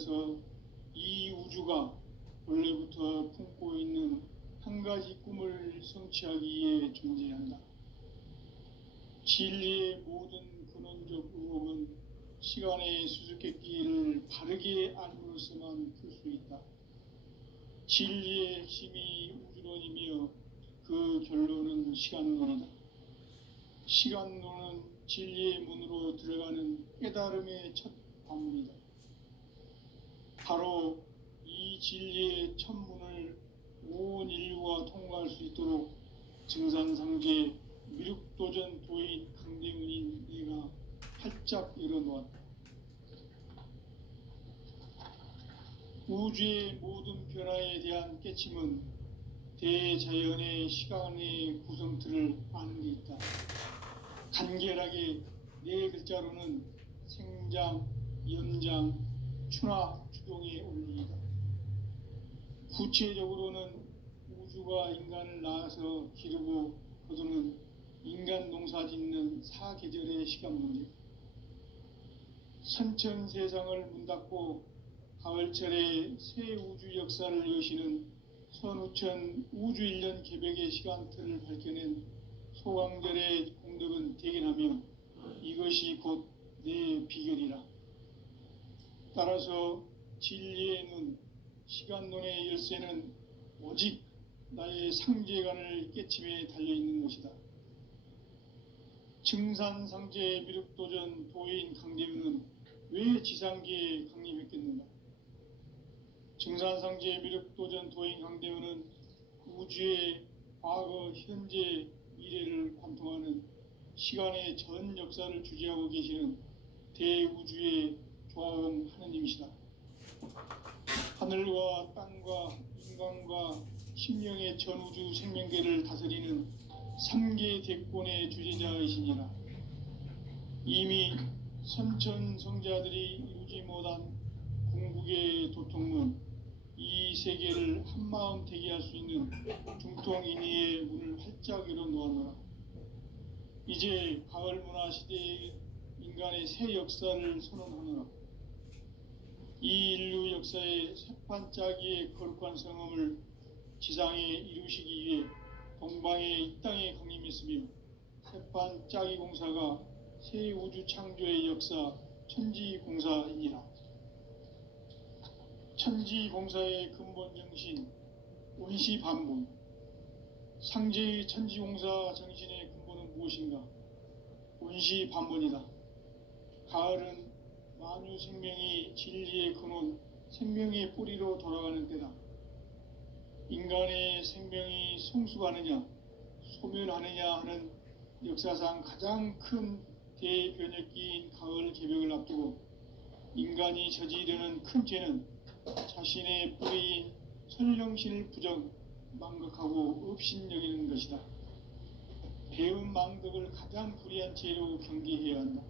되어서 이 우주가 원래부터 품고 있는 한 가지 꿈을 성취하기 위해 존재한다. 진리의 모든 근원적 의혹은 시간의 수수께끼를 바르게 알므로서만 풀 수 있다. 진리의 핵심이 우주론이며 그 결론은 시간론이다. 시간론은 진리의 문으로 들어가는 깨달음의 첫 관문이다. 바로 이 진리의 첫 문을 온 인류가 통과할 수 있도록 증산상제 미륵도전 도인 강대문인 내가 활짝 열어놓았다. 우주의 모든 변화에 대한 깨침은 대자연의 시간의 구성틀을 아는 데 있다. 간결하게 네 글자로는 생장, 연장, 추나 추동의 원리이다. 구체적으로는 우주가 인간을 낳아서 기르고 거두는 인간 농사 짓는 사계절의 시간 문제, 선천세상을 문닫고 가을철에 새 우주 역사를 여시는 선우천 우주일년 개백의 시간틀을 밝혀낸 소강절의 공덕은 대견하며 이것이 곧 내 비결이라. 따라서 진리의 눈, 시간론의 열쇠는 오직 나의 상제관을 깨침에 달려있는 것이다. 증산상제 미륵도전 도인 강대문은 왜 지상계에 강림했겠는가? 증산상제 미륵도전 도인 강대문은 우주의 과거, 현재, 미래를 관통하는 시간의 전 역사를 주재하고 계시는 대우주의 조화원 하느님이시다. 하늘과 땅과 인간과 심령의 전우주 생명계를 다스리는 3계 대권의 주재자이시니라. 이미 선천성자들이 이루지 못한 궁극의 도통문, 이 세계를 한마음 되게 할 수 있는 중통인의의 문을 활짝 열어놓았노라. 이제 가을 문화 시대의 인간의 새 역사를 선언하노라. 이 인류 역사의 새판짜기의 거룩한 성험을 지상에 이루시기 위해 동방의 이 땅에 강림했으며 새판짜기 공사가 새 우주 창조의 역사 천지공사이니라. 천지공사의 근본 정신 원시반본, 상제의 천지공사 정신의 근본은 무엇인가? 원시반본이다. 가을은 만유 생명이 진리의 근원, 생명의 뿌리로 돌아가는 때다. 인간의 생명이 성숙하느냐, 소멸하느냐 하는 역사상 가장 큰 대변혁기인 가을 개벽을 앞두고 인간이 저지르는 큰 죄는 자신의 뿌리인 설령신을 부정, 망각하고 업신여기는 것이다. 배음 망덕을 가장 불의한 죄로 경계해야 한다.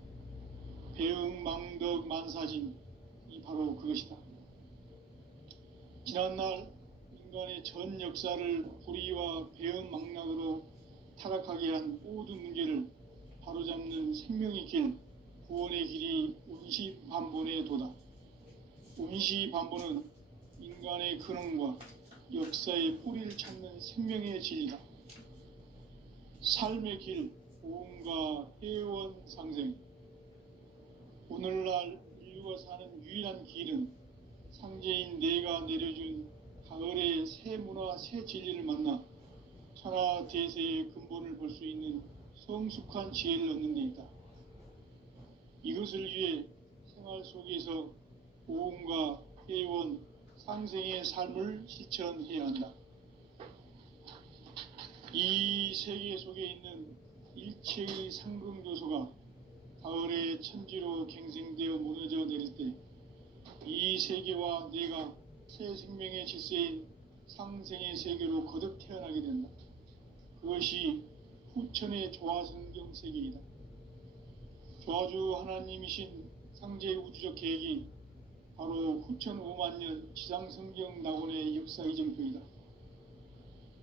배음 망덕 만사진이 바로 그것이다. 지난날 인간의 전 역사를 불의와 배음 망락으로 타락하게 한 모든 문제를 바로잡는 생명의 길, 구원의 길이 원시반본의 도다. 원시반본은 인간의 근원과 역사의 뿌리를 찾는 생명의 진리다. 삶의 길, 보험과 회원 상생. 오늘날 인류가 사는 유일한 길은 상제인 내가 내려준 가을의 새 문화, 새 진리를 만나 천하 대세의 근본을 볼 수 있는 성숙한 지혜를 얻는 데 있다. 이것을 위해 생활 속에서 보험과 회원, 상생의 삶을 실천해야 한다. 이 세계 속에 있는 일체의 상승조소가 가을의 천지로 갱생되어 무너져 내릴 때 이 세계와 내가 새 생명의 질서인 상생의 세계로 거듭 태어나게 된다. 그것이 후천의 조화성경 세계이다. 조화주 하나님이신 상제 우주적 계획이 바로 후천 5만년 지상성경 낙원의 역사 이정표이다.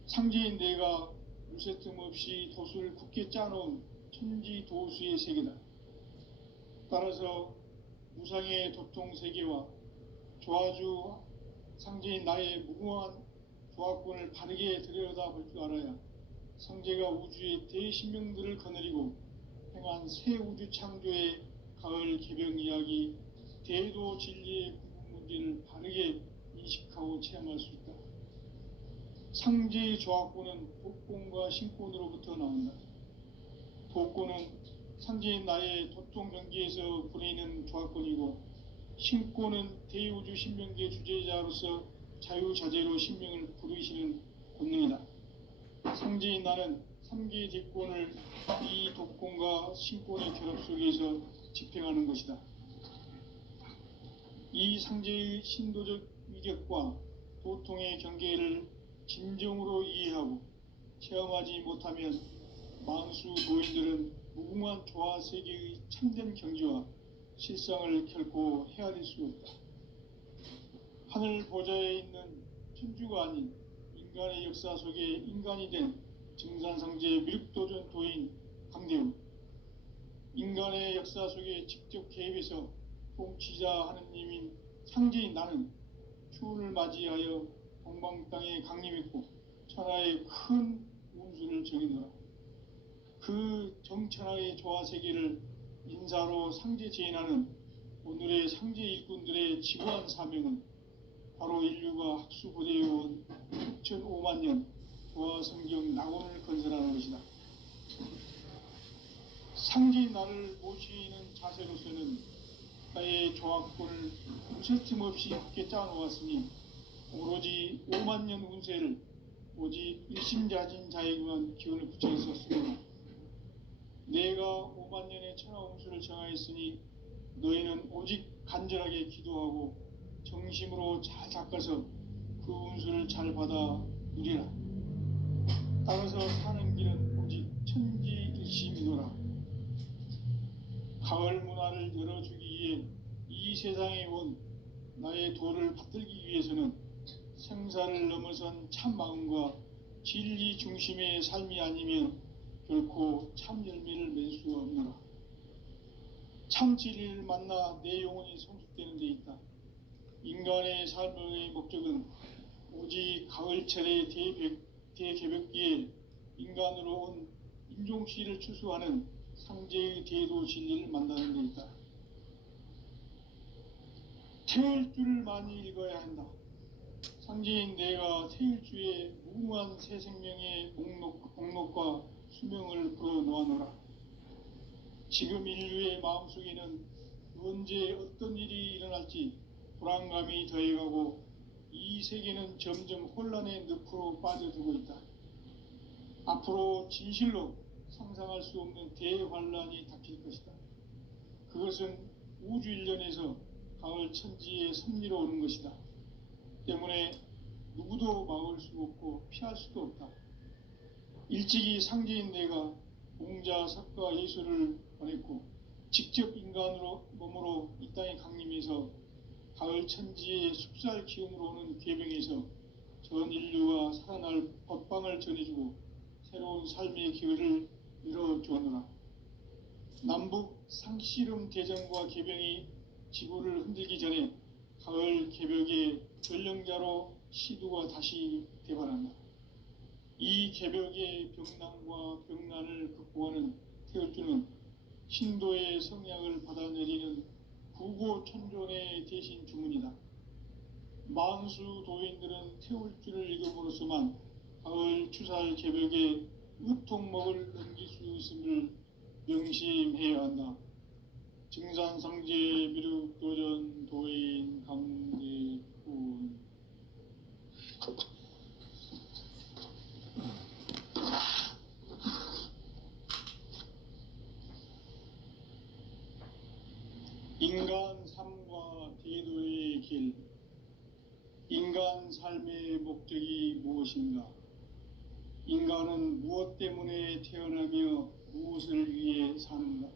상제인 내가 무쇠 틈 없이 도수를 굳게 짜놓은 천지도수의 세계다. 따라서 무상의 도통세계와 조화주 상제인 나의 무궁한 조화권을 바르게 들여다볼 줄 알아야 성제가 우주의 대신명들을 거느리고 행한 새 우주 창조의 가을 개병 이야기, 대도 진리의 구분 문제를 바르게 인식하고 체험할 수 있다. 상제의 조화권은 독권과 신권으로부터 나온다. 독권은 상제인 나의 도통 경계에서 부리는 조화권이고, 신권은 대우주 신명계 주제자로서 자유자재로 신명을 부르시는 권능이다. 상제인 나는 3개의 대권을 이 독권과 신권의 결합 속에서 집행하는 것이다. 이 상제의 신도적 위격과 도통의 경계를 진정으로 이해하고 체험하지 못하면 만수 도인들은 무궁한 조화 세계의 참된 경지와 실상을 결코 헤아릴 수 없다. 하늘 보좌에 있는 천주가 아닌 인간의 역사 속에 인간이 된 증산상제 미륵도전 도인 강대우, 인간의 역사 속에 직접 개입해서 통치자 하느님인 상제인 나는 추운을 맞이하여 동방 땅에 강림했고 천하의 큰 운수를 정해놓아 그 정천하의 조화 세계를 인사로 상제 제인하는 오늘의 상제 일꾼들의 지구한 사명은 바로 인류가 학수고대해온 6,500만 년 조화 성경 낙원을 건설하는 것이다. 상제인 나를 모시는 자세로서는 나의 조화권을 무쇠틈 없이 굳게 짜놓았으니 오로지 5만 년 운세를 오직 일심자진 자에게만 기운을 붙여 있었으므로 내가 5만 년의 천하 운수를 정하였으니 너희는 오직 간절하게 기도하고 정심으로 잘 닦아서 그 운수를 잘 받아 누리라. 따라서 사는 길은 오직 천지일심이노라. 가을 문화를 열어주기 위해 이 세상에 온 나의 도를 받들기 위해서는 생사를 넘어선 참 마음과 진리 중심의 삶이 아니면 결코 참 열매를 맺을 수가 없노라. 참 진리를 만나 내 영혼이 성숙되는 데 있다. 인간의 삶의 목적은 오직 가을철의 대개벽기에 인간으로 온 인종씨를 추수하는 상제의 대도 진리를 만나는 데 있다. 태울 줄을 많이 읽어야 한다. 상제인 내가 태일주의 무궁한 새 생명의 목록과 수명을 불어놓아노라. 지금 인류의 마음속에는 언제 어떤 일이 일어날지 불안감이 더해가고 이 세계는 점점 혼란의 늪으로 빠져들고 있다. 앞으로 진실로 상상할 수 없는 대환란이 닥칠 것이다. 그것은 우주 일련에서 가을 천지의 섭리로 오는 것이다. 때문에 누구도 막을 수 없고 피할 수도 없다. 일찍이 상제인 내가 공자, 석가, 예수를 보냈고 직접 인간으로 몸으로 이 땅에 강림해서 가을 천지의 숲살 기운으로 오는 계병에서 전 인류가 살아날 법방을 전해주고 새로운 삶의 기회를 열어주었노라. 남북 상씨름 대전과 계병이 지구를 흔들기 전에 가을 개벽의 전령자로 시두가 다시 대발한다. 이 개벽의 병난과 병난을 극복하는 태울주는 신도의 성향을 받아내리는 구고천존의 대신 주문이다. 만수 도인들은 태울주를 읽음으로써만 가을 추살 개벽의 의통목을 넘길 수 있음을 명심해야 한다. 증산상제 미륵도전 도인 강대훈. 인간 삶과 대도의 길. 인간 삶의 목적이 무엇인가? 인간은 무엇 때문에 태어나며 무엇을 위해 사는가?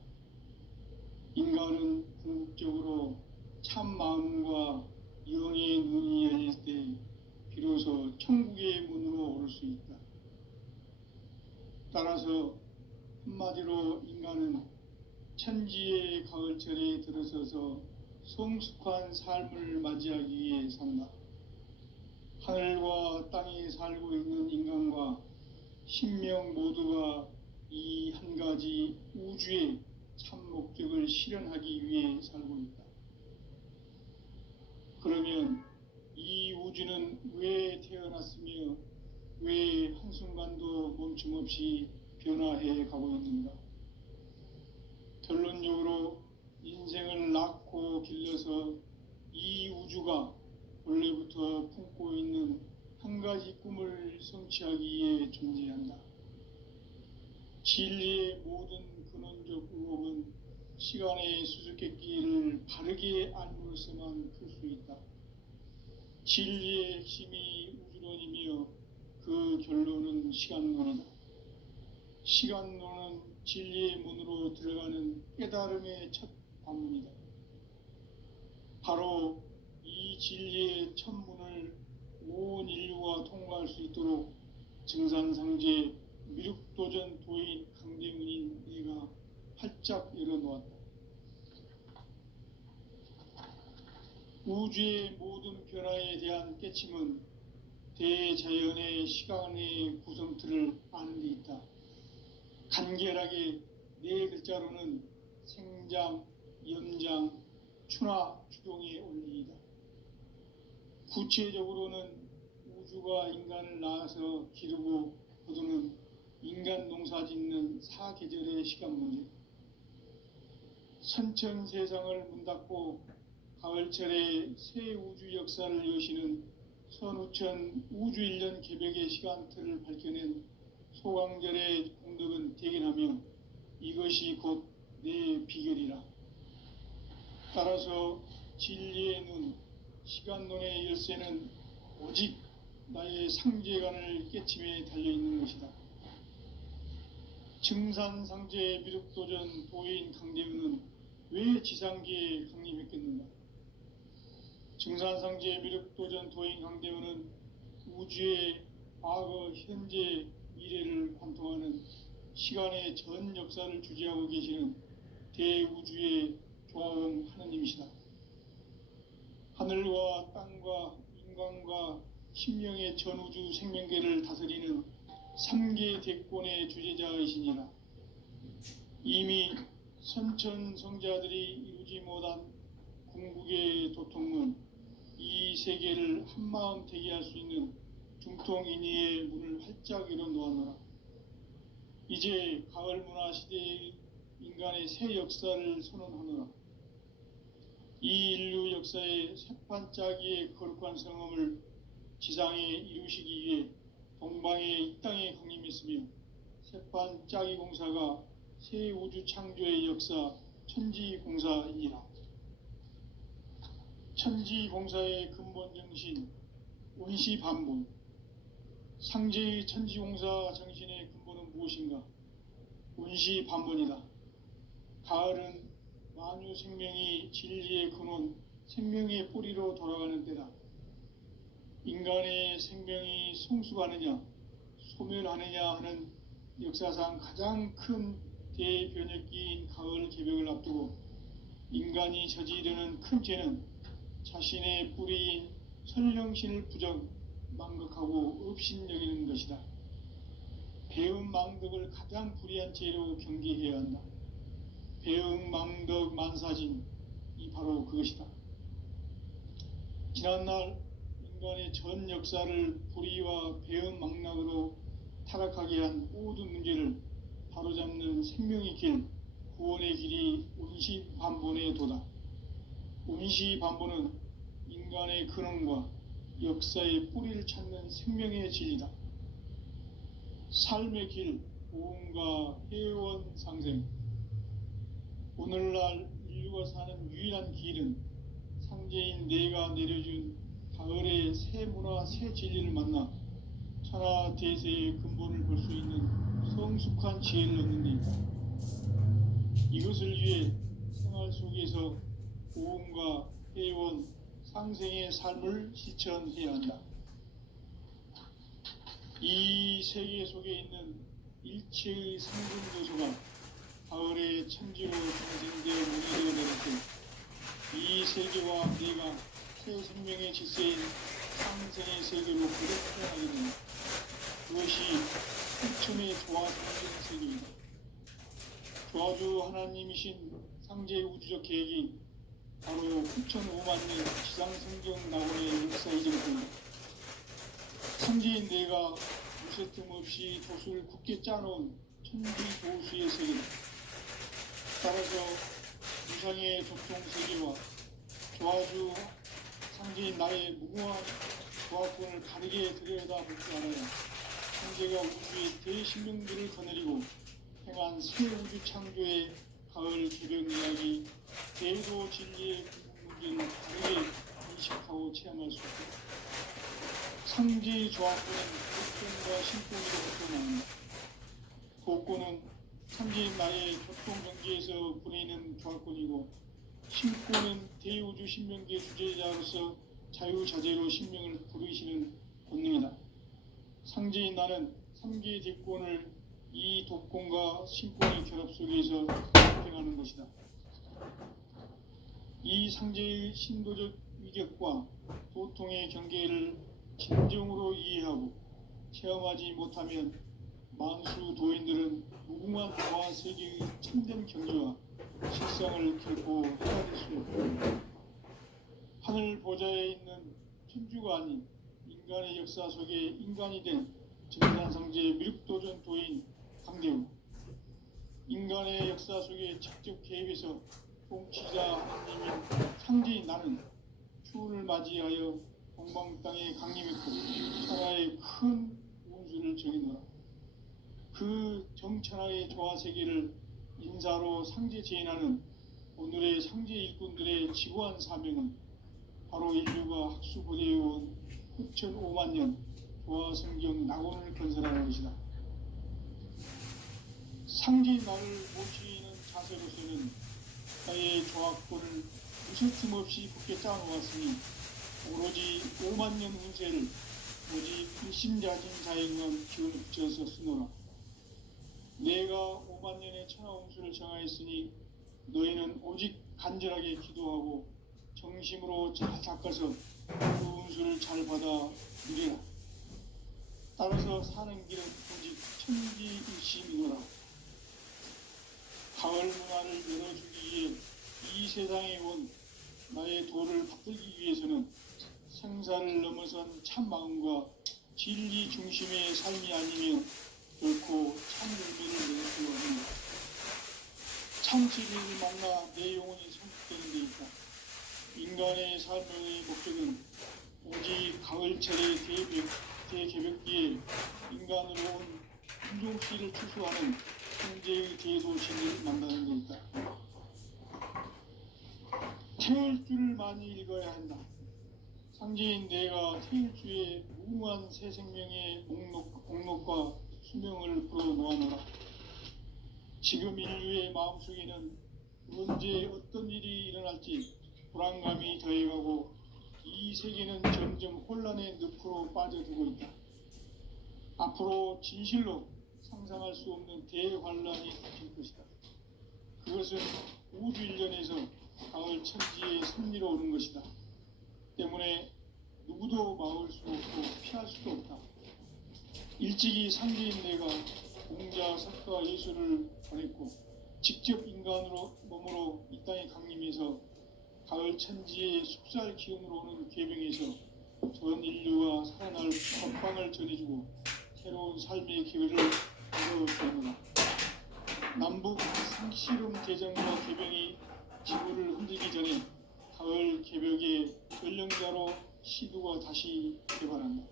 인간은 궁극적으로 참 마음과 영의 눈이 열릴 때 비로소 천국의 문으로 오를 수 있다. 따라서 한마디로 인간은 천지의 가을철에 들어서서 성숙한 삶을 맞이하기 위해 산다. 하늘과 땅에 살고 있는 인간과 신명 모두가 이 한 가지 우주의 참 목적을 실현하기 위해 살고 있다. 그러면 이 우주는 왜 태어났으며 왜 한순간도 멈춤없이 변화해 가고 있는가? 결론적으로 인생을 낳고 길러서 이 우주가 원래부터 품고 있는 한 가지 꿈을 성취하기 위해 존재한다. 진리의 모든 근원적 의혹은 시간의 수수께끼를 바르게 알므로서만 풀 수 있다. 진리의 핵심이 우주론이며 그 결론은 시간론이다. 시간론은 진리의 문으로 들어가는 깨달음의 첫 관문이다. 바로 이 진리의 첫 문을 온 인류가 통과할 수 있도록 증산상제 미륵도전 도인 강대문인 내가 활짝 열어놓았다. 우주의 모든 변화에 대한 깨침은 대자연의 시간의 구성틀을 아는 데 있다. 간결하게 네 글자로는 생장, 연장, 추나 추동의 원리이다. 구체적으로는 우주가 인간을 낳아서 기르고 거두는 인간 농사 짓는 사계절의 시간 문제, 선천 세상을 문 닫고 가을철에 새 우주 역사를 여시는 선우천 우주 1년 개벽의 시간틀을 밝혀낸 소강절의 공덕은 대견하며 이것이 곧 내 비결이라. 따라서 진리의 눈, 시간론의 열쇠는 오직 나의 상제관을 깨침에 달려있는 것이다. 증산상제 미륵도전 도인 강대우는 왜 지상계에 강림했겠는가? 증산상제 미륵도전 도인 강대우는 우주의 과거, 현재, 미래를 관통하는 시간의 전 역사를 주재하고 계시는 대우주의 조화원 하느님이시다. 하늘과 땅과 인간과 신명의 전우주 생명계를 다스리는 3계 대권의 주재자이시니라. 이미 선천성자들이 이루지 못한 궁극의 도통문, 이 세계를 한마음 되게 할 수 있는 중통인의의 문을 활짝 열어놓았노라. 이제 가을 문화 시대의 인간의 새 역사를 선언하노라. 이 인류 역사의 새판짜기의 거룩한 성험을 지상에 이루시기 위해 동방의 이 땅에 강림했으며 새판짜기 공사가 새 우주 창조의 역사 천지공사이니라. 천지공사의 근본 정신 원시반본, 상제의 천지공사 정신의 근본은 무엇인가? 원시반본이다. 가을은 만유 생명이 진리의 근원, 생명의 뿌리로 돌아가는 때다. 인간의 생명이 성숙하느냐, 소멸하느냐 하는 역사상 가장 큰 대변혁기인 가을 개벽을 앞두고 인간이 저지르는 큰 죄는 자신의 뿌리인 설령신을 부정, 망각하고 업신여기는 것이다. 배음 망덕을 가장 불의한 죄로 경계해야 한다. 배음 망덕 만사진, 이 바로 그것이다. 지난날 인간의 전 역사를 불의와 배음 망락으로 타락하게 한 모든 문제를 바로잡는 생명의 길, 구원의 길이 원시반본의 도다. 원시반본은 인간의 근원과 역사의 뿌리를 찾는 생명의 진리다. 삶의 길, 보험과 회원 상생. 오늘날 인류가 사는 유일한 길은 상제인 내가 내려준 가을의 새 문화, 새 진리를 만나 천하 대세의 근본을 볼 수 있는 성숙한 지혜를 얻는 데 있다. 이것을 위해 생활 속에서 보험과 회원, 상생의 삶을 실천해야 한다. 이 세계 속에 있는 일체의 상승도소가 가을의 천지로 탄생되어 무너져 내렸고 이 세계와 내가 새 생명의 질서인 상생의 세계로 거듭 태어나게 된다. 그것이 부처의 조화 성경 세계이다. 조화주 하나님이신 상제 우주적 계획이 바로 9,500만 년 지상성경 낙원의 역사 이전부터 상제인 내가 무쇠틈 없이 돛을 굳게 짜놓은 천지보수의 세계다. 따라서 무상의 전통 세계와 조화주 상제인 나의 무궁한 조화권을 바르게 들여다볼 줄 알아야 상제가 우주의 대신명들을 거느리고 행한 새 우주 창조의 가을 개벽 이야기, 대도 진리의 궁극 문제를 바르게 인식하고 체험할 수 있다. 상제의 조화권은 복권과 신권으로부터 나옵니다. 복권은 상제인 나의 교통경계에서 보내는 조화권이고, 신권은 대우주 신명계 주제자로서 자유자재로 신명을 부르시는 권능이다. 상제인 나는 3개의 대권을 이 독권과 신권의 결합 속에서 행하는 것이다. 이 상제의 신도적 위격과 도통의 경계를 진정으로 이해하고 체험하지 못하면 만수 도인들은 무궁한 조화 세계의 참된 경지와 실상을 결코 헤아릴 수 없다. 하늘 보좌에 있는 천주가 아닌 인간의 역사 속에 인간이 된 증산성제의 미륵도전 도인 강대우, 인간의 역사 속에 직접 개입해서 통치자 하나님인 상제인 나는 추운을 맞이하여 동방 땅에 강림했고 천하의 큰 운수를 정해놓아 그 정천하의 조화 세계를 인사로 상제 제인하는 오늘의 상제 일꾼들의 지구한 사명은 바로 인류가 학수고대해온 9,500만 년 조화 성경 낙원을 건설하는 것이다. 상제인 나를 모시는 자세로서는 나의 조화권을 무쇠틈 없이 굳게 짜놓았으니 오로지 5만 년 운세를 오직 일심자진 자에게만 기운을 붙여서 쓰노라. 내가 5만 년의 천하운수를 정하였으니 너희는 오직 간절하게 기도하고 정심으로 잘 닦아서 그 운수를 잘 받아 누리라. 따라서 사는 길은 오직 천지일심이노라. 가을 문화를 열어주기 위해 이 세상에 온 나의 도를 받들기 위해서는 생사를 넘어선 참 마음과 진리 중심의 삶이 아니면 결코 참 열매를 낼 수 없는 참 진리를 만나 내 영혼이 성숙되는 데 있다. 인간의 삶의 목적은 오직 가을철의 대개벽기에 인간으로 온 인종씨를 추수하는 현재의 대도신을 만나는 데 있다. 태일주를 많이 읽어야 한다. 상제인 내가 태일주의 무궁한 새 생명의 목록과 수명을 풀어놓아노라. 지금 인류의 마음속에는 언제 어떤 일이 일어날지 불안감이 더해가고 이 세계는 점점 혼란의 늪으로 빠져들고 있다. 앞으로 진실로 상상할 수 없는 대환란이 닥칠 것이다. 그것은 우주 일련에서 가을 천지의 섭리로 오는 것이다. 때문에 누구도 막을 수 없고 피할 수도 없다. 일찍이 상제인 내가 공자, 석가, 예수를 보냈고 직접 인간으로 몸으로 이 땅에 강림해서 가을 천지의 숙살 기운으로 오는 계명에서 전 인류와 살아날 법방을 전해주고 새로운 삶의 기회를 열어주노라. 남북 상시름 대전과 개병이 지구를 흔들기 전에 가을 개벽의 전령자로 시두가 다시 개발한다.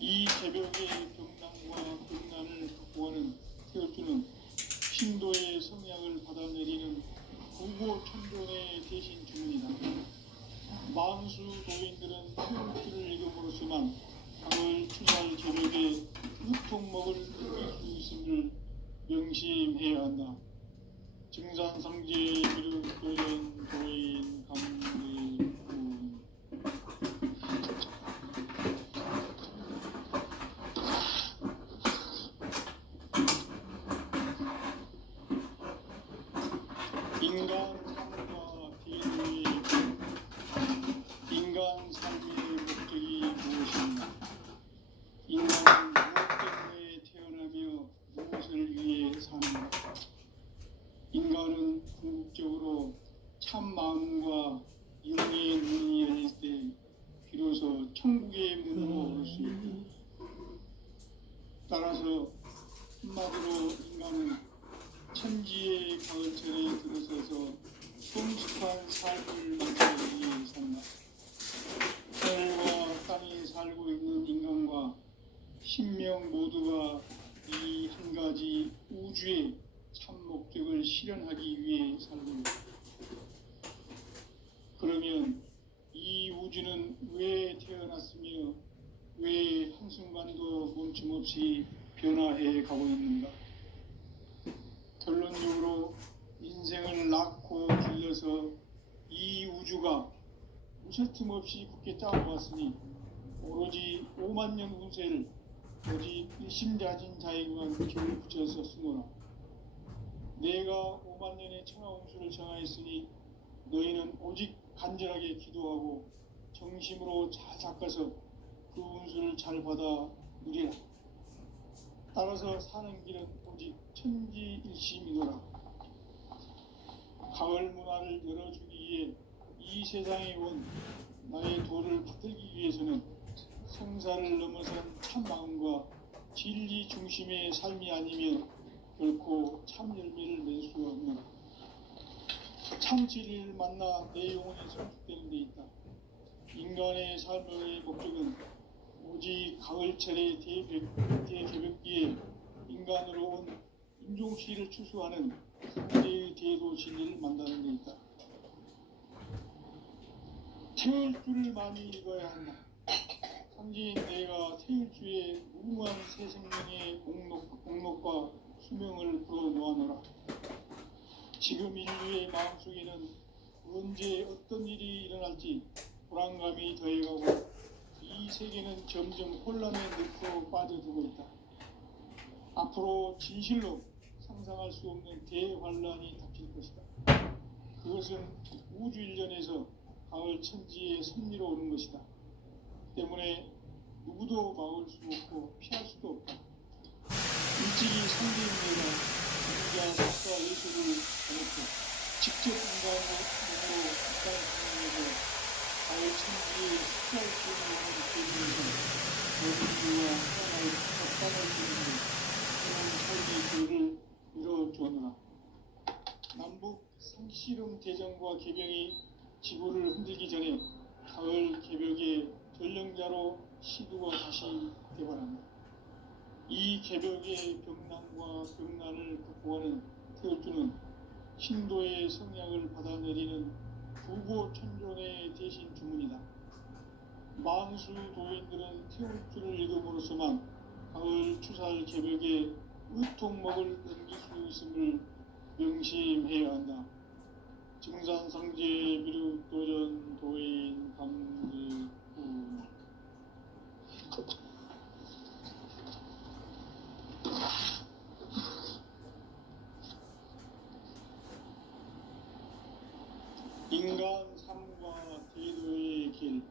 이 개벽의 병난과 병난을 극복하는 태어주는 신도의 성향을 받아내리는 구고 천존의 대신 주문이다. 만수 도인들은 태어주를 읽음으로써만 가을 추살 개벽의 유통목을 이길 수 있음을 명심해야 한다. 증산상제 미륵도전 도인 강대군 인간 삶과 대도의 인간은 궁극적으로 참 마음과 영의 눈이 열릴 때 비로소 천국의 문으로 오를 수 있다. 따라서 한마디로 인간은 천지의 가을철에 들어서서 성숙한 삶을 만들기 위해 산다. 하늘과 땅에 살고 있는 인간과 신명 모두가 이 한 가지 우주의 참 목적을 실현하기 위해 살고 있다. 그러면 이 우주는 왜 태어났으며 왜 한순간도 멈춤없이 변화해 가고 있는가? 결론적으로 인생을 낳고 길러서 이 우주가 무쇠틈 없이 굳게 짜보았으니 오로지 5만 년 운세를 오직 일심자진 자에게만 결을 붙여서 쓰노라. 내가 5만 년의 천하 운수를 정하였으니 너희는 오직 간절하게 기도하고 정심으로 잘 닦아서 그 운수를 잘 받아 누리라. 따라서 사는 길은 오직 천지일심이노라. 가을 문화를 열어주기 위해 이 세상에 온 나의 도를 받들기 위해서는 성사를 넘어선 참 마음과 진리 중심의 삶이 아니면 결코 참 열매를 맺을 수가 없노라. 참 진리를 만나 내 영혼이 성숙되는 데 있다. 인간의 삶의 목적은 오직 가을철의 대개벽기에 인간으로 온 인종시를 추수하는 상대의 대도 진리를 만나는 데 있다. 태울 줄을 많이 읽어야 한다. 상지인 내가 태울 주의 무궁한 새 생명의 목록과 수명을 불어놓아노라. 지금 인류의 마음속에는 언제 어떤 일이 일어날지 불안감이 더해가고 이 세계는 점점 혼란에 늪으로 빠져들고 있다. 앞으로 진실로 상상할 수 없는 대환란이 닥칠 것이다. 그것은 우주 일련에서 가을 천지의 섭리로 오는 것이다. 때문에 누구도 막을 수 없고 피할 수도 없다. 일찍이 상대인내가 인자 석사 예수를 가르쳐 직접 인간으로 땅에 강림해서 가을 천지의 숫자를 키우는 대중에서 너희들과 땅을 키우는 그런 삶의 길을 이뤄주었노라. 남북 상씨름 대전과 개병이 지구를 흔들기 전에 가을 개벽의 전령자로 시두가 다시 개발한다. 이 개벽의 병난과 병난을 극복하는 태울주는 신도의 성약을 받아내리는 부고천존의 대신 주문이다. 만수 도인들은 태울주를 읽음으로써만 가을 추살 개벽의 의통목을 넘길 수 있음을 명심해야 한다. 증산상제 미륵도전 도인 감리구. 인간 삶과 대도의 길.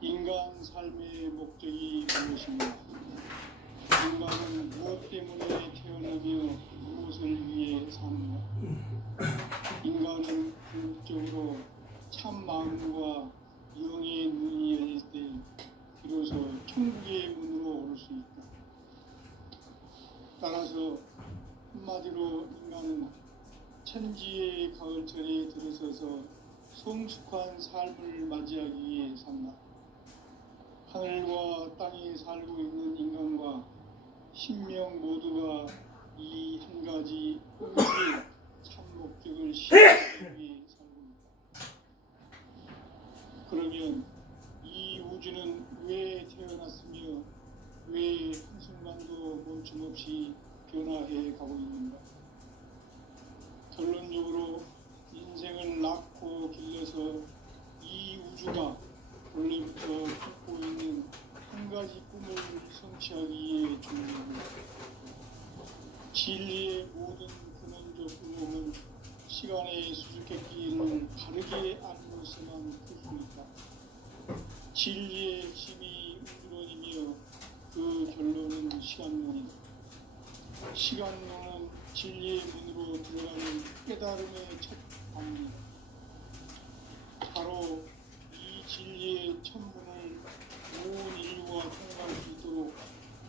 인간 삶의 목적이 무엇인가? 인간은 무엇 때문에 태어나며 무엇을 위해 사는가? 인간은 궁극적으로 참 마음과 영의 눈이 열릴 때 비로소 천국의 문으로 오를 수 있다. 따라서 한마디로 인간은 천지의 가을철에 들어서서 성숙한 삶을 맞이하기 위해 산다. 하늘과 땅에 살고 있는 인간과 신명 모두가 이 한 가지 우주의 참 목적을 실현하기 위해 살고 있다. 그러면 이 우주는 왜 태어났으며 왜 한순간도 멈춤없이 변화해 가고 있는가? 결론적으로 인생을 낳고 길러서 이 우주가 원래부터 갖고 있는 한 가지 꿈을 성취하기 위해 준비합니다. 진리의 모든 근원적 의혹은 시간의 수수께끼를 바르게 알고서만 풀 수 있다. 진리의 핵심이 우주론이며 그 결론은 시간론이다. 시간론은 진리의 문으로 들어가는 깨달음의 첫 방문이다. 바로 이 진리의 천문을 온 인류가 통과할 수 있도록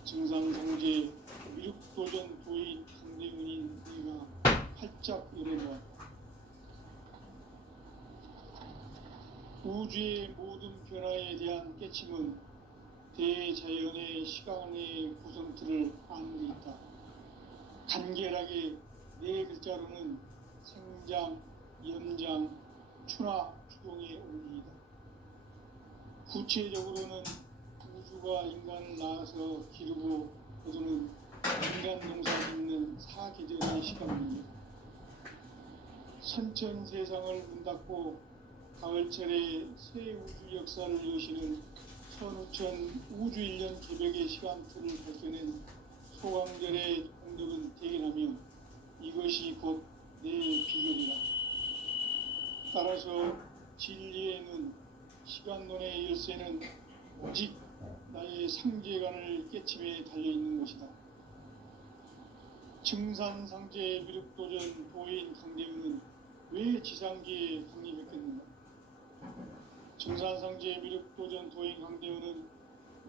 증산성제 미륵도전 도인 강대훈인 우리가 활짝 열어놓았다. 우주의 모든 변화에 대한 깨침은 대자연의 시간의 구성틀을 아는 데 있다. 간결하게 네 글자로는 생장, 연장, 추나 추동의 원리이다. 구체적으로는 우주가 인간을 낳아서 기르고 거두는 인간 농사 짓는 사계절의 시간입니다. 선천 세상을 문 닫고 가을철에 새 우주 역사를 여시는 선우천 우주 1년 개벽의 시간틀을 밝혀낸 소강절의 공덕은 대견하며 이것이 곧 내 비결이다. 따라서 진리에는 시간론의 열쇠는 오직 나의 상제관을 깨침에 달려있는 것이다. 증산상제 미륵도전 도인 강대훈은 왜 지상계에 강림했겠는가? 증산상제 미륵도전 도인 강대훈은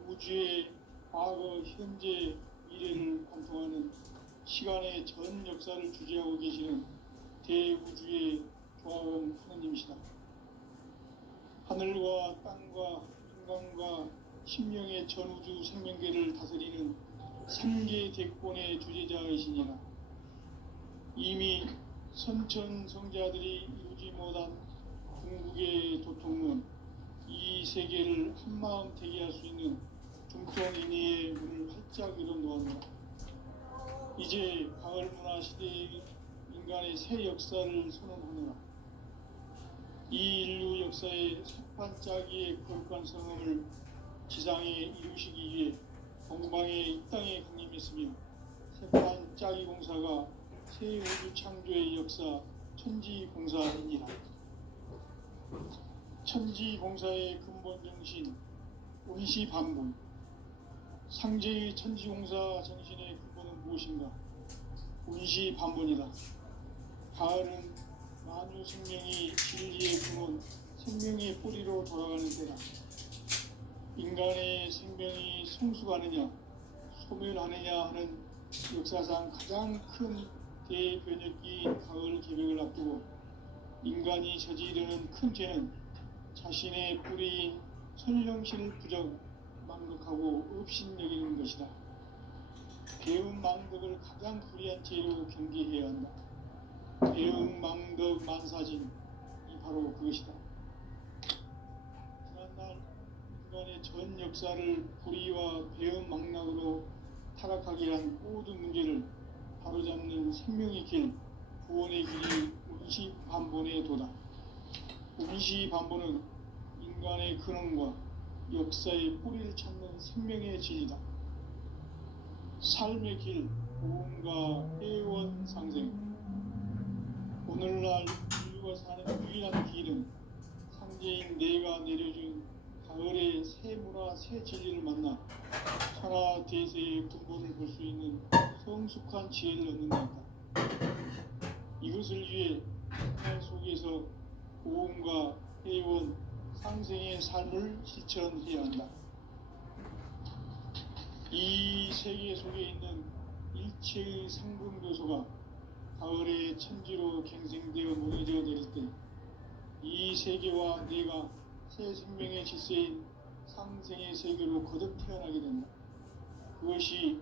우주의 과거, 현재, 미래를 관통하는 시간의 전 역사를 주재하고 계시는 대우주의 조화원 하느님이시다. 하늘과 땅과 인간과 신명의 전우주 생명계를 다스리는 삼계 대권의 주재자이시니라. 이미 선천 성자들이 이루지 못한 궁극의 도통은 이 세계를 한마음 대기할 수 있는 중통인의의 문을 활짝 열어놓았노라. 이제 가을 문화 시대의 인간의 새 역사를 선언하노라. 이 인류 역사의 삭반짜기의 거룩한 성음을 지상에 이루시기 위해 동방에 이 땅에 강림했으며 삭반짜기 공사가 새 우주 창조의 역사 천지공사이니라. 천지공사의 근본 정신 운시반분. 상제의 천지공사 정신의 근본은 무엇인가? 운시반분이다. 가을은 만유 생명이 진리의 근원, 생명의 뿌리로 돌아가는 때다. 인간의 생명이 성숙하느냐, 소멸하느냐 하는 역사상 가장 큰 대변혁기인 가을 개벽을 앞두고 인간이 저지르는 큰 죄는 자신의 뿌리인 설령신을 부정, 망극하고 업신여기는 것이다. 배움 망덕을 가장 불의한 죄로 경계해야 한다. 배움 망덕 만사진이 바로 그것이다. 지난날 인간의 전 역사를 불의와 배움 망락으로 타락하게 한 모든 문제를 바로잡는 생명의 길, 구원의 길이 운시반본의 도다. 운시반본은 인간의 근원과 역사의 뿌리를 찾는 생명의 진리다. 삶의 길, 보험과 회원 상생. 오늘날 인류가 사는 유일한 길은 상제인 내가 내려준 가을의 새 문화, 새 진리를 만나 천하 대세의 근본을 볼 수 있는 성숙한 지혜를 얻는 것이다. 이것을 위해 생활 속에서 보험과 회원, 상생의 삶을 실천해야 한다. 이 세계 속에 있는 일체의 상분 요소가 가을의 천지로 갱생되어 무너져 내릴 때 이 세계와 내가 새 생명의 질서인 상생의 세계로 거듭 태어나게 된다. 그것이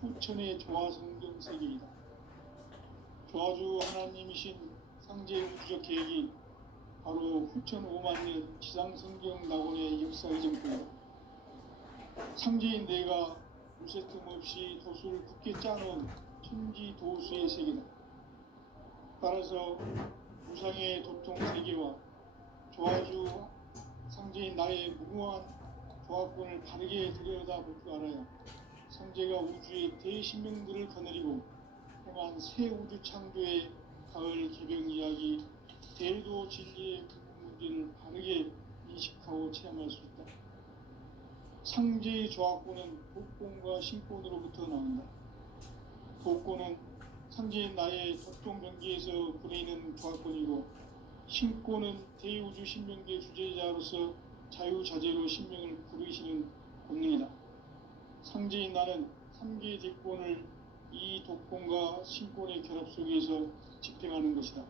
후천의 조화성경 세계이다. 조화주 하나님이신 상제 우주적 계획이 바로 후천 5만 년 지상성경 낙원의 역사의 정토이다. 상제인 내가 무쇠 틈 없이 도수를 굳게 짜놓은 천지 도수의 세계다. 따라서 무상의 도통 세계와 조화주 상제인 나의 무궁한 조화권을 바르게 들여다볼 줄 알아야 상제가 우주의 대신명들을 거느리고 행한 새 우주 창조의 가을 개벽 이야기, 대도 진리의 문제를 바르게 인식하고 체험할 수 있다. 상제의 조화권은 복권과 신권으로부터 나온다. 복권은 상제인 나의 도통 경계에서 우리는 조합권이고 신권은 대우주 신명계 주제자로서 자유자재로 신명을 부르시는 권능이다. 상제인 나는 3개 대권을 이 독권과 신권의 결합 속에서 집행하는 것이다.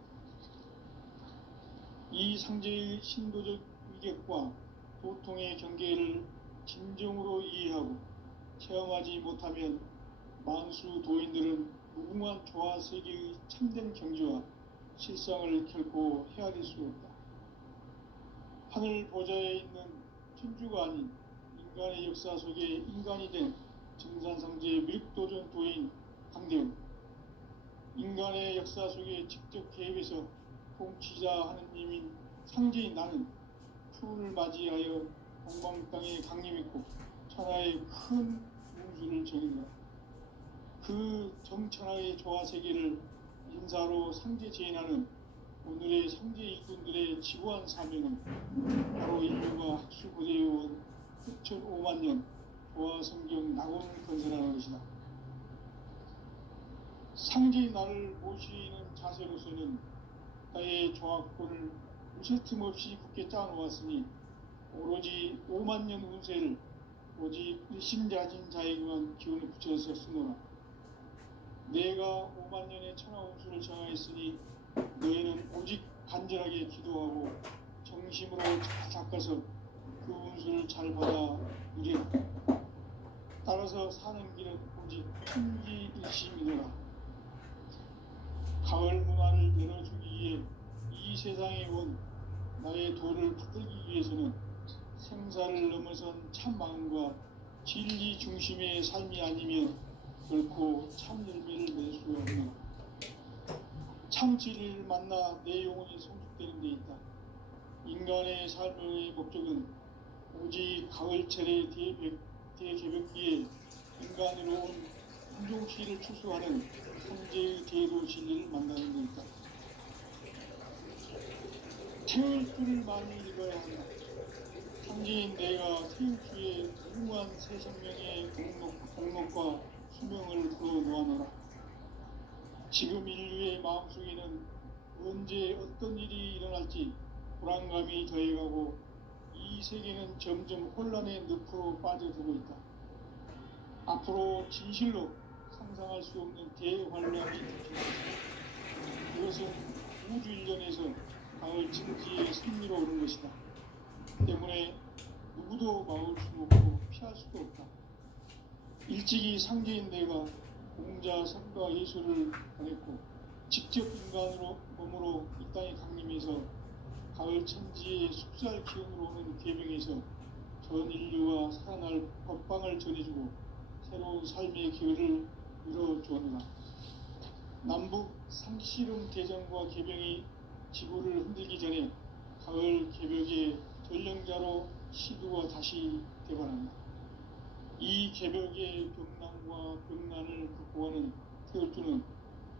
이 상제의 신도적 위격과 도통의 경계를 진정으로 이해하고 체험하지 못하면 만수 도인들은 무궁한 조화 세계의 참된 경지와 실상을 결코 헤아릴 수 없다. 하늘 보좌에 있는 천주가 아닌 인간의 역사 속에 인간이 된 증산상제의 밀도전 도인 강대훈, 인간의 역사 속에 직접 개입해서 통치자 하느님인 상제인 나는 푸른을 맞이하여 동방 땅에 강림했고 천하의 큰 운수를 정인다. 그 정천하의 조화 세계를 인사로 상제 제인하는 오늘의 상제 일꾼들의 지구한 사명은 바로 인류가 학수고대해온 6,5만 년 조화 성경 낙원을 건설하는 것이다. 상제의 나를 모시는 자세로서는 나의 조합권을 무쇠 틈 없이 굳게 짜놓았으니 오로지 5만 년 운세를 오직 일심자진 자에게만 기운을 붙여서 쓰노라. 내가 5만 년의 천하 운수를 정하였으니 너희는 오직 간절하게 기도하고 정심으로 잘 닦아서 그 운수를 잘 받아 누리라. 따라서 사는 길은 오직 천지일심이노라. 가을 문화를 열어주기 위해 이 세상에 온 나의 도를 붙들기 위해서는 생사를 넘어선 참 마음과 진리 중심의 삶이 아니면 결코 참 열매를 맺을 수 없는 참 진리를 만나 내 영혼이 성숙되는 데 있다. 인간의 삶의 목적은 오직 가을철의 대개벽기에 인간으로 온 인종시를 추수하는 성제의 대도 진리를 만나는 데 있다. 태울 줄을 많이 읽어야 한다. 상제인 내가 태울 주의 무궁한 새 생명의 공록과 수명을 불어놓아노라. 지금 인류의 마음속에는 언제 어떤 일이 일어날지 불안감이 더해가고 이 세계는 점점 혼란의 늪으로 빠져들고 있다. 앞으로 진실로 상상할 수 없는 대환란이 닥칠 것이다. 이것은 우주 일전에서 가을 천지의 승리로 오는 것이다. 때문에 누구도 막을 수 없고 피할 수도 없다. 일찍이 상제인 내가 공자, 성가, 예수를 보냈고 직접 인간으로 몸으로 이 땅에 강림해서 가을 천지의 숲살 기운으로 오는 계명에서 전 인류와 살아날 법방을 전해주고 새로운 삶의 기회를 열어주었노라. 남북 상씨름 대전과 개병이 지구를 흔들기 전에 가을 개벽의 전령자로 시두가 다시 되관한다. 이 개벽의 병난과 병난을 극복하는 태울주는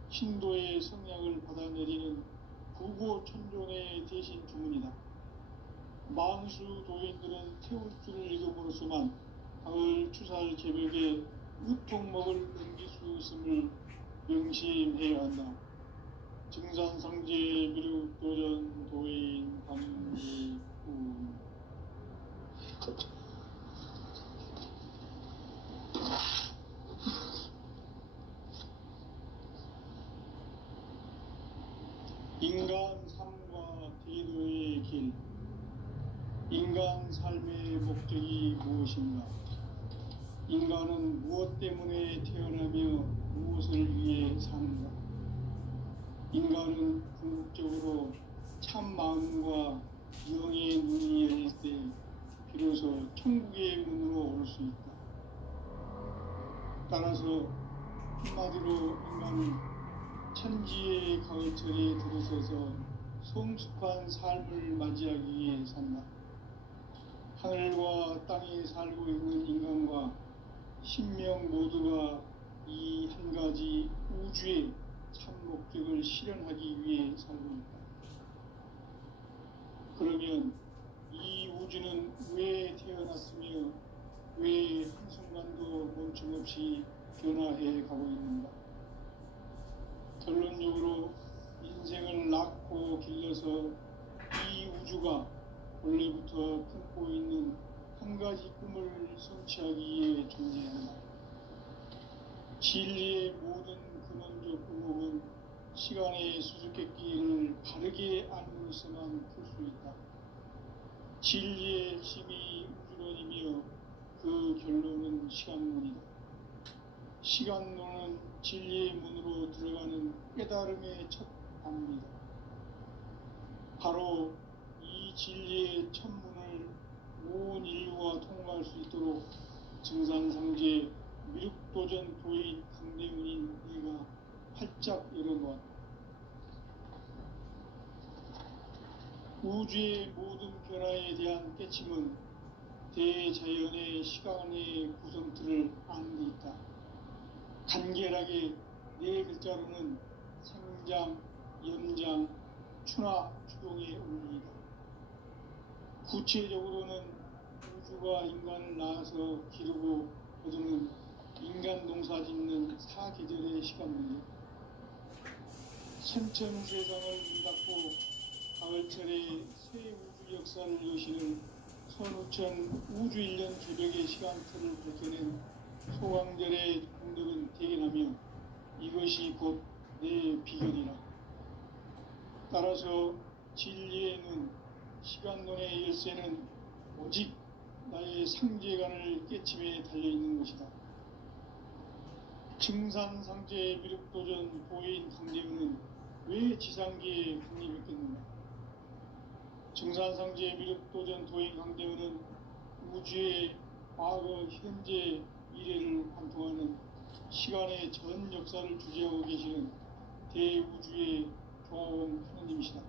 신도의 성향을 받아내리는 부고천존의 대신 주문이다. 만수 도인들은 태울주를 읽음으로써만 가을 추살 개벽의 으통먹을 넘길 수 있음을 명심해야 한다. 증산상제 미륵도전 도인 강지훈. 인간 삶과 대도의 길. 인간 삶의 목적이 무엇인가? 인간은 무엇 때문에 태어나며 무엇을 위해 사는가? 인간은 궁극적으로 참 마음과 영의 눈이 열릴 때 비로소 천국의 문으로 올 수 있다. 따라서 한마디로 인간은 천지의 가을철에 들어서서 성숙한 삶을 맞이하기 위해 산다. 하늘과 땅에 살고 있는 인간과 신명 모두가 이 한 가지 우주의 참 목적을 실현하기 위해 살고 있다. 그러면 이 우주는 왜 태어났으며 왜 한순간도 멈춤없이 변화해 가고 있는가? 결론적으로 인생을 이어서 이 우주가 원래부터 품고 있는 한 가지 꿈을 성취하기 위해 존재한다. 진리의 모든 근원적 의목은 시간의 수수께끼를 바르게 알므로서만 풀 수 있다. 진리의 핵심이 우주론이며 그 결론은 시간론이다. 시간론은 진리의 문으로 들어가는 깨달음의 첫 단문이다. 바로 이 진리의 첫 문을 온 인류가 통과할 수 있도록 증산상제 미륵도전 도인 강대문인 네가 활짝 열어놓았다. 우주의 모든 변화에 대한 깨침은 대자연의 시간의 구성틀을 아는 데 있다. 간결하게 네 글자로는 생장, 연장, 추나 추동의 원리이다. 구체적으로는 우주가 인간을 낳아서 기르고 거두는 인간 농사 짓는 사계절의 시간입니다. 선천 세상을 문 닫고 가을철에 새 우주 역사를 여시는 선우천 우주 1년 개벽의 시간틀을 밝혀낸 소강절의 공덕은 대견하며 이것이 곧 내 비결이라. 따라서 진리의 눈, 시간론의 열쇠는 오직 나의 상제관을 깨침에 달려있는 것이다. 증산상제 미륵도전 도인 강대문은 왜 지상계에 국립했겠는가? 증산상제 미륵도전 도인 강대문은 우주의 과거, 현재, 미래를 관통하는 시간의 전 역사를 주재하고 계시는 대우주의 종합원 하느님이시다.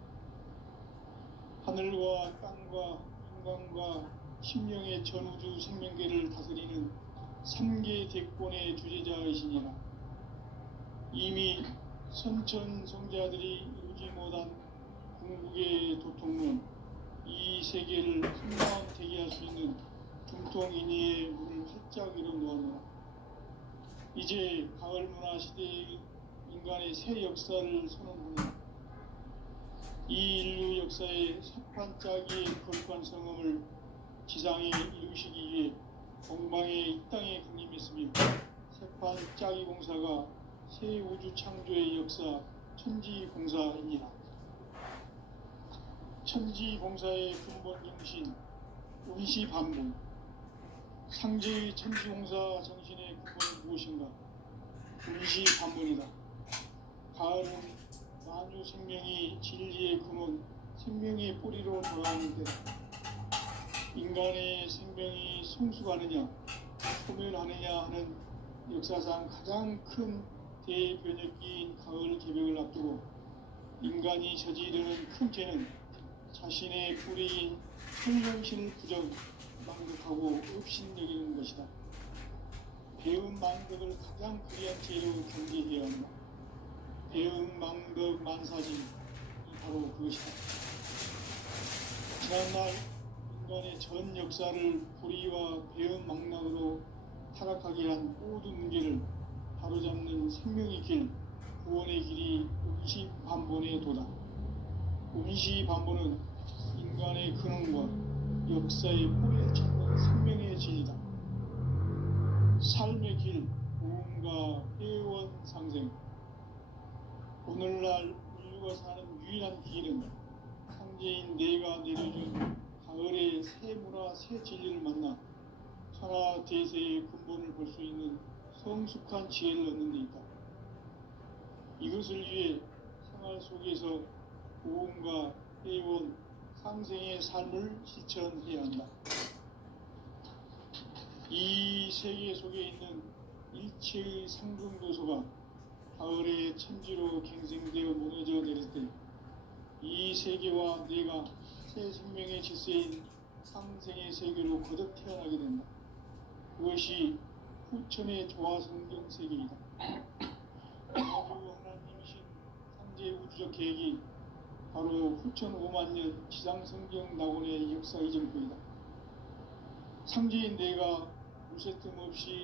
하늘과 땅과 인간과 심령의 전우주 생명계를 다스리는 3계 대권의 주재자이시니라. 이미 선천 성자들이 이루지 못한 궁극의 도통론, 이 세계를 한마음 되게 할 수 있는 중통인의의 문을 활짝 열어놓았노라. 이제 가을 문화 시대의 인간의 새 역사를 선언하노라. 이 인류 역사의 새판짜기의 거룩한 성음을 지상에 이루시기 위해 공방에 이 땅에 강림했으며 새판짜기 공사가 새 우주 창조의 역사 천지공사이니라. 천지공사의 근본 정신 운시반문, 상제의 천지공사 정신의 근본은 무엇인가? 운시반문이다. 가을은 만유 생명이 진리의 근원, 생명의 뿌리로 돌아오는 때 인간의 생명이 성숙하느냐, 소멸하느냐 하는 역사상 가장 큰 대변혁기인 가을 개벽을 앞두고 인간이 저지르는 큰 죄는 자신의 뿌리인 현령신을 부정, 망극하고 업신여기는 것이다. 배움 망덕을 가장 불리한 죄로 경계해야 한다. 배움 망덕 만사진이 바로 그것이다. 지난날 인간의 전 역사를 불의와 배움 망락으로 타락하게 한 모든 문제를 바로잡는 생명의 길, 구원의 길이 운시반본의 도다. 운시반본은 인간의 근원과 역사의 뿌리를 찾는 생명의 진리다. 삶의 길, 고음과 회원 상생. 오늘날 인류가 사는 유일한 길은 상제인 내가 내려준 가을의 새 문화, 새 진리를 만나 천하 대세의 근본을 볼 수 있는 성숙한 지혜를 얻는 데 있다. 이것을 위해 생활 속에서 고음과 회원, 상생의 삶을 실천해야 한다. 이 세계 속에 있는 일체의 상승도소가 가을의 천지로 갱생되어 무너져 내릴 때 이 세계와 내가 새 생명의 질서인 상생의 세계로 거듭 태어나게 된다. 그것이 후천의 조화성경 세계이다. 아주 하나님이신 상제 우주적 계획이 바로 후천 5만 년 지상성경 낙원의 역사 이전부이다. 상제인 내가 무쇠 틈 없이